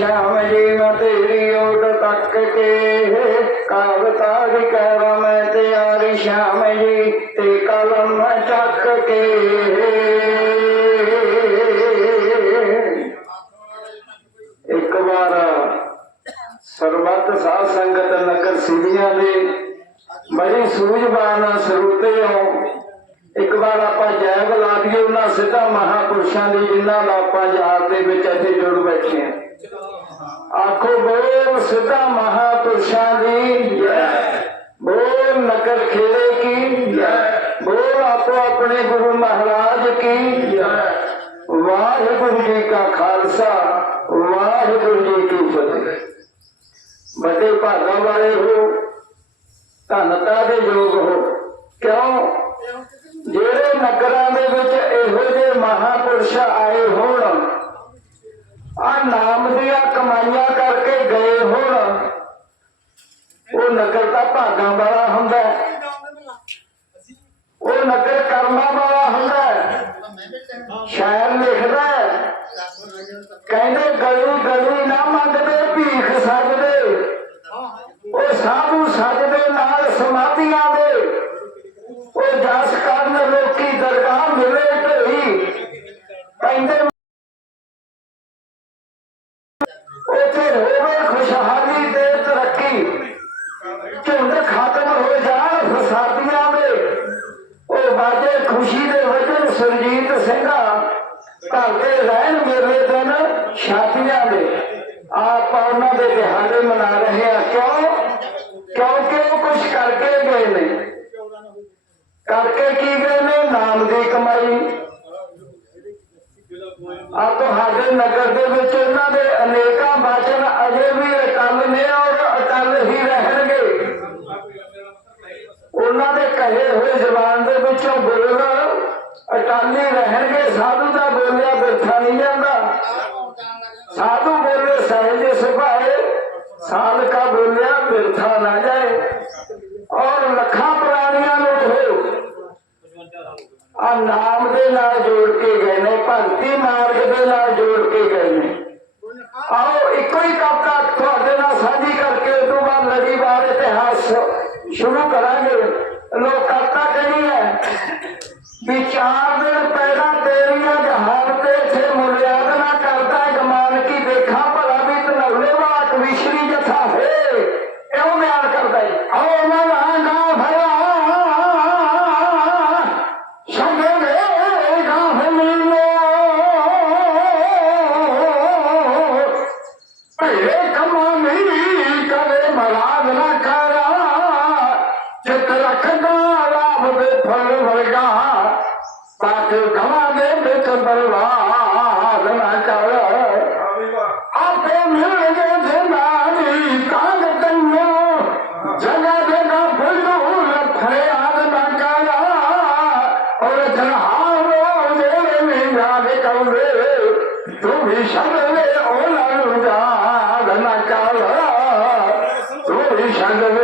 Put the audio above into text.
ਸ਼ਾਮ ਜੀ ਮਤੇਰੀ ਓਟ ਤੱਕ ਕੇ। ਕਾਵਤਾ ਵਿਕਾਰ ਮੈਂ ਤਿਆਰੀ ਸ਼ਾਮ ਜੀ ਤੇ ਕਲਮ ਚੱਕ ਕੇ। ਇੱਕ ਵਾਰ ਸਰਬੱਤ ਸਾਧ ਸੰਗਤ ਨਗਰ ਸਿਵੀਆਂ ਦੇ ਬੜੀ ਸੂਝਵਾਨ ਸਰੂਤੇ ਹੋ। ਇੱਕ ਵਾਰ ਆਪਾਂ ਜੈ ਬੁਲਾ ਦਈਏ ਉਹਨਾਂ ਸਿੱਧਾ ਮਹਾਪੁਰਸ਼ਾਂ ਦੀ ਜਿਨ੍ਹਾਂ ਦਾ ਆਪਾਂ ਯਾਦ ਦੇ ਵਿੱਚ ਇੱਥੇ ਜੁੜ ਬੈਠੇ ਆ ਆਖੋ ਬੋਲ ਸਿੱਧਾ ਮਹਾਪੁਰਸ਼ਾਂ ਦੀ ਜੈ। ਬੋਲ ਨਗਰ ਖੇੜੇ ਕੀ ਜੈ। ਬੋਲ ਆਪੋ ਆਪਣੇ ਗੁਰੂ ਮਹਾਰਾਜ ਕੀ ਜੈ। ਵਾਹਿਗੁਰੂ ਜੀ ਕਾ ਖਾਲਸਾ, ਵਾਹਿਗੁਰੂ ਜੀ ਕੀ ਫਤਿਹ। ਵੱਡੇ ਭਾਗਾਂ ਵਾਲੇ ਹੋ ਧੰਨਤਾ ਦੇ ਯੋਗ ਹੋ। ਕਿਉਂ? ਜਿਹੜੇ ਨਗਰਾਂ ਦੇ ਵਿੱਚ ਇਹੋ ਜਿਹੇ ਮਹਾਪੁਰਸ਼ ਆਏ ਹੋਣ ਆ ਨਾਮ ਦੀਆਂ ਕਮਾਈਆਂ ਕਰਕੇ ਗਏ ਹੋਣ। ਉਹ ਨਗਰ ਦਾ ਭਾਗਾਂ ਵਾਲਾ ਹੁੰਦਾ ਉਹ ਨਗਰ ਕਰਮਾਂ ਵਾਲਾ ਹੁੰਦਾ ਹੈ। ਸ਼ਾਇਰ ਲਿਖਦਾ ਕਹਿੰਦੇ ਗਲੀ ਗਲੀ ਨਾ ਮੰਗਦੇ, ਭੀਖ ਸਜਦੇ। ਉਹ ਸਾਧੂ ਸਜਦੇ ਨਾਲ ਸਮਾਧੀ ਝੁੰਡ ਖਤਮ ਹੋ ਜਾਣ ਫਸਾਦੀਆਂ ਦੇ। ਉਹ ਬਾਜੇ ਖੁਸ਼ੀ ਦੇ ਵਜਨ ਸੁਰਜੀਤ ਸਿੰਘਾ ਧਰਦੇ ਰਹਿਣ ਮੇਰੇ ਦਿਨ ਸ਼ਾਦੀਆਂ ਦੇ। ਆਪ ਉਹਨਾਂ ਦੇ ਦਿਹਾੜੇ ਮਨਾ ਰਹੇ ਆ। ਕਿਉਂ? ਕਿਉਂਕਿ ਉਹ ਕੁਝ ਕਰਕੇ ਗਏ ਨੇ? ਕਰਕੇ ਕੀ ਗਏ ਨੇ? ਨਾਮ ਦੀ ਕਮਾਈ। ਆ ਤੁਹਾਡੇ ਨਗਰ ਦੇ ਵਿੱਚ ਉਹਨਾਂ ਦੇ ਅਨੇਕਾਂ ਵਚਨ ਅਜੇ ਵੀ ਅਟਲ ਨੇ ਔਰ ਅਟਲ ਹੀ ਰਹਿਣਗੇ ਉਹਨਾਂ ਦੇ ਕਹੇ ਹੋਏ ਜ਼ਬਾਨ ਦੇ ਵਿੱਚੋਂ ਬੋਲ ਅਟਾਲੀ ਰਹਿਣਗੇ, ਸਾਧੂ ਦਾ ਬੋਲਿਆ ਬਿਰਥਾ ਨਹੀਂ ਜਾਂਦਾ। ਸਾਧੂ ਬੋਲੇ ਸਹਿਜ ਸੁਭਾਏ ਸਾਧ ਬੋਲਿਆ ਬਿਰਥਾ ਨਾ ਜਾਏ। ਔਰ ਲੱਖਾਂ ਪ੍ਰਾਣੀਆਂ ਨੂੰ ਹੋ ਆ ਨਾਮ ਦੇ ਨਾਲ ਜੋੜ ਕੇ ਗਏ ਨੇ, ਭਗਤੀ ਮਾਰਗ ਦੇ ਨਾਲ ਜੋੜ ਕੇ ਗਏ ਨੇ। ਆਓ ਇੱਕੋ ਹੀ ਕਵਿਤਾ ਤੁਹਾਡੇ ਨਾਲ ਸਾਂਝੀ ਕਰਕੇ ਉਸ ਤੋਂ ਬਾਅਦ ਲੜੀਵਾਰ ਇਤਿਹਾਸ ਸ਼ੁਰੂ ਕਰਾਂਗੇ। ਹੈ ਚਾਰ ਦਿਨ ਪਹਿਲਾਂ ਤੇਰੀਆਂ ਜਹਾਨ ਤੇ ਇੱਥੇ ਮੁਰਿਆਦ ਪਾਕ ਗਵਾ ਦੇ ਵਿੱਚ ਬਰਬਾਦ ਨਾ ਕਰ ਆਪੇ ਮਿਲ ਗਏ ਜਨਾਨੀ ਕਾਗ ਤੈਨੂੰ ਜਗਾ ਦੇਗਾ ਫਜ਼ੂਲ ਫਰਿਆਦ ਨਾ ਕਰਾ ਔਰ ਜਹਾਰੋ ਮੇਰੇ ਮੀਨਾ ਦੇ ਕਮਰੇ ਤੂੰ ਵੀ ਸ਼ਬਦੇ ਉਹਨਾਂ ਨੂੰ ਯਾਦ ਨਾ ਕਰ ਤੂੰ ਵੀ ਸ਼ਬਦੇ ਉਹਨਾਂ